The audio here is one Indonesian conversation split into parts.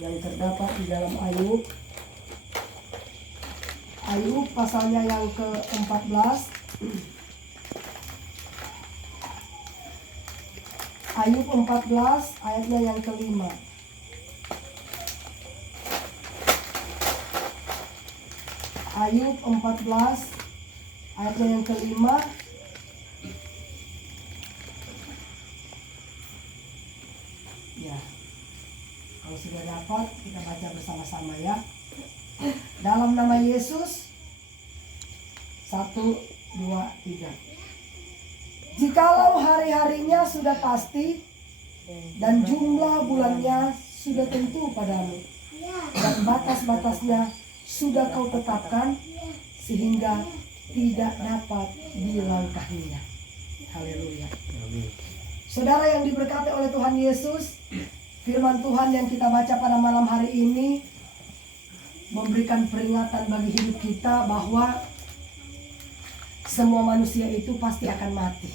yang terdapat di dalam Ayub. Ayub pasalnya yang ke-14. Ayub 14 ayatnya yang ke-5. Ayub 14 ayatnya yang ke-5. Ya. Kalau sudah dapat, kita baca bersama-sama ya. Dalam nama Yesus. 1, 2, 3. Jikalau hari-harinya sudah pasti dan jumlah bulannya sudah tentu padamu, dan batas-batasnya sudah kau tetapkan sehingga tidak dapat dilangkahinya. Haleluya. Saudara yang diberkati oleh Tuhan Yesus, firman Tuhan yang kita baca pada malam hari ini memberikan peringatan bagi hidup kita bahwa semua manusia itu pasti akan mati.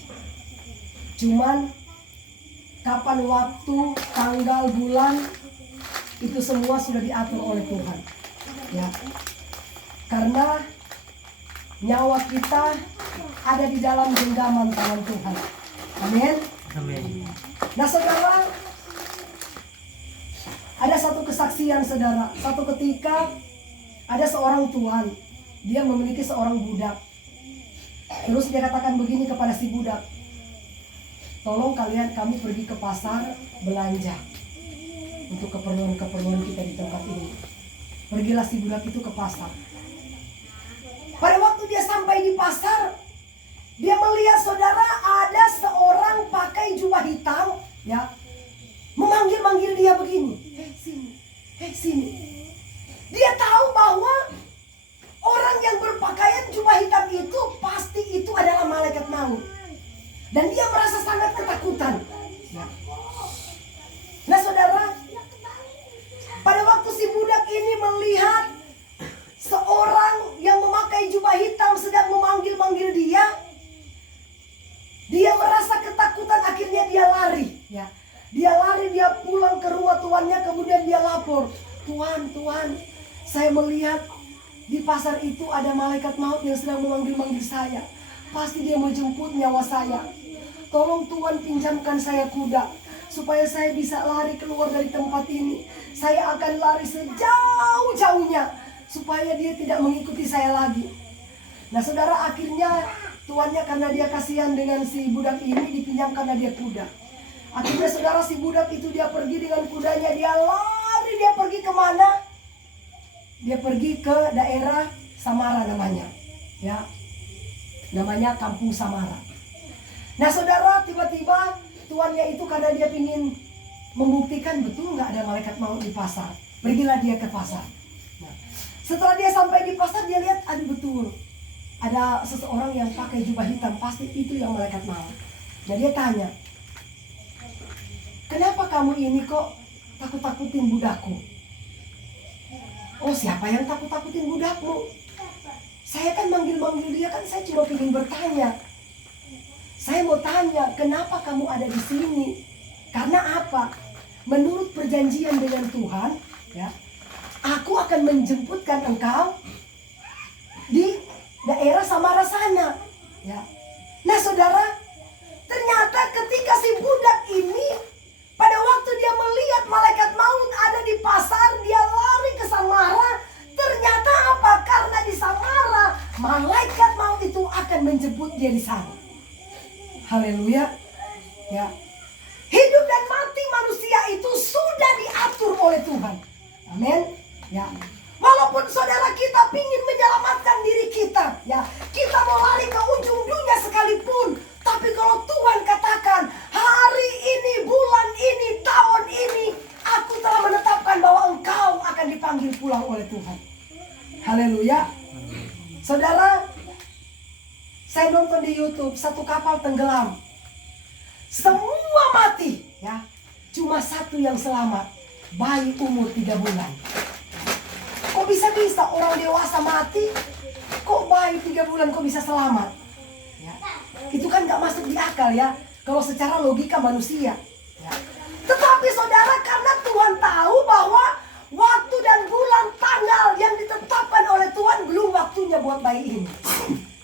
Cuman kapan waktu, tanggal, bulan itu semua sudah diatur oleh Tuhan. Ya. Karena nyawa kita ada di dalam genggaman tangan Tuhan. Amin. Amin. Nah saudara, ada satu kesaksian saudara. Satu ketika ada seorang tuan, dia memiliki seorang budak. Terus dia katakan begini kepada si budak, tolong kami pergi ke pasar belanja untuk keperluan-keperluan kita di tempat ini. Pergilah si budak itu ke pasar. Pada waktu dia sampai di pasar, dia melihat saudara ada seorang pakai jubah hitam, ya, memanggil-manggil dia begini, sini, sini. Dia tahu bahwa orang yang berpakaian jubah hitam itu pasti itu adalah malaikat maut. Dan dia merasa sangat ketakutan. Ya. Nah saudara, pada waktu si budak ini melihat seorang yang memakai jubah hitam sedang memanggil-manggil dia, dia merasa ketakutan, akhirnya dia lari. Ya. Dia lari, dia pulang ke rumah tuannya, kemudian dia lapor, Tuan, saya melihat di pasar itu ada malaikat maut yang sedang memanggil-manggil saya. Pasti dia mau jemput nyawa saya. Tolong Tuhan pinjamkan saya kuda, supaya saya bisa lari keluar dari tempat ini. Saya akan lari sejauh-jauhnya, supaya dia tidak mengikuti saya lagi. Nah saudara, akhirnya tuannya karena dia kasihan dengan si budak ini, dipinjamkan dia kuda. Akhirnya saudara, si budak itu dia pergi dengan kudanya, dia lari, dia pergi kemana? Dia pergi ke daerah Samara namanya, ya, namanya Kampung Samara. Nah saudara, tiba-tiba tuannya itu karena dia ingin membuktikan betul nggak ada malaikat maut di pasar, pergilah dia ke pasar. Nah, setelah dia sampai di pasar, dia lihat ada betul ada seseorang yang pakai jubah hitam, pasti itu yang malaikat maut. Nah dia tanya, kenapa kamu ini kok takut-takutin budakku? Oh, siapa yang takut-takutin budakmu? Saya kan manggil-manggil dia, kan saya cuma ingin bertanya. Saya mau tanya, kenapa kamu ada di sini? Karena apa? Menurut perjanjian dengan Tuhan, ya, aku akan menjemputkan engkau di daerah Samara sana. Ya. Nah saudara, ternyata ketika si budak ini, pada waktu dia melihat malaikat maut ada di pasar, dia lari ke Samara. Ternyata apa? Karena di Samara, malaikat maut itu akan menjemput dia di sana. Haleluya. Ya. Hidup dan mati manusia itu sudah diatur oleh Tuhan. Amin. Ya. Walaupun saudara kita ingin menyelamatkan diri kita, ya, kita mau lari ke ujung dunia sekalipun, tapi kalau Tuhan katakan hari ini, bulan ini, tahun ini, aku telah menetapkan bahwa engkau akan dipanggil pulang oleh Tuhan. Haleluya. Saudara, saya nonton di YouTube satu kapal tenggelam, semua mati, ya, cuma satu yang selamat, bayi umur 3 bulan. Kok bisa-bisa orang dewasa mati, kok bayi 3 bulan kok bisa selamat? Ya. Itu kan gak masuk di akal, ya, kalau secara logika manusia, ya. Tetapi saudara, karena Tuhan tahu bahwa bayi ini.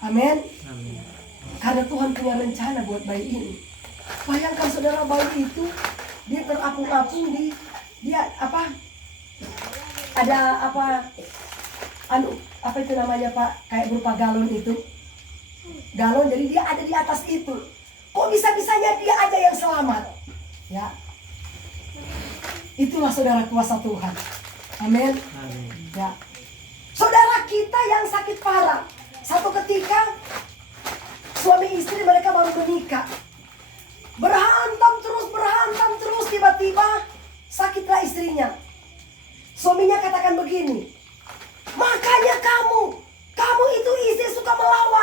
Amin. Amin. Karena Tuhan punya rencana buat bayi ini. Bayangkan saudara, bayi itu dia terapung-apung di dia apa? Ada apa itu namanya Pak? Kayak berupa galon itu. Galon, jadi dia ada di atas itu. Kok bisa-bisanya dia aja yang selamat? Ya. Itulah saudara kuasa Tuhan. Amin. Amin. Ya. Saudara kita yang sakit parah, satu ketika suami istri mereka baru menikah, berhantam terus, tiba-tiba sakitlah istrinya. Suaminya katakan begini, makanya kamu itu istri suka melawan.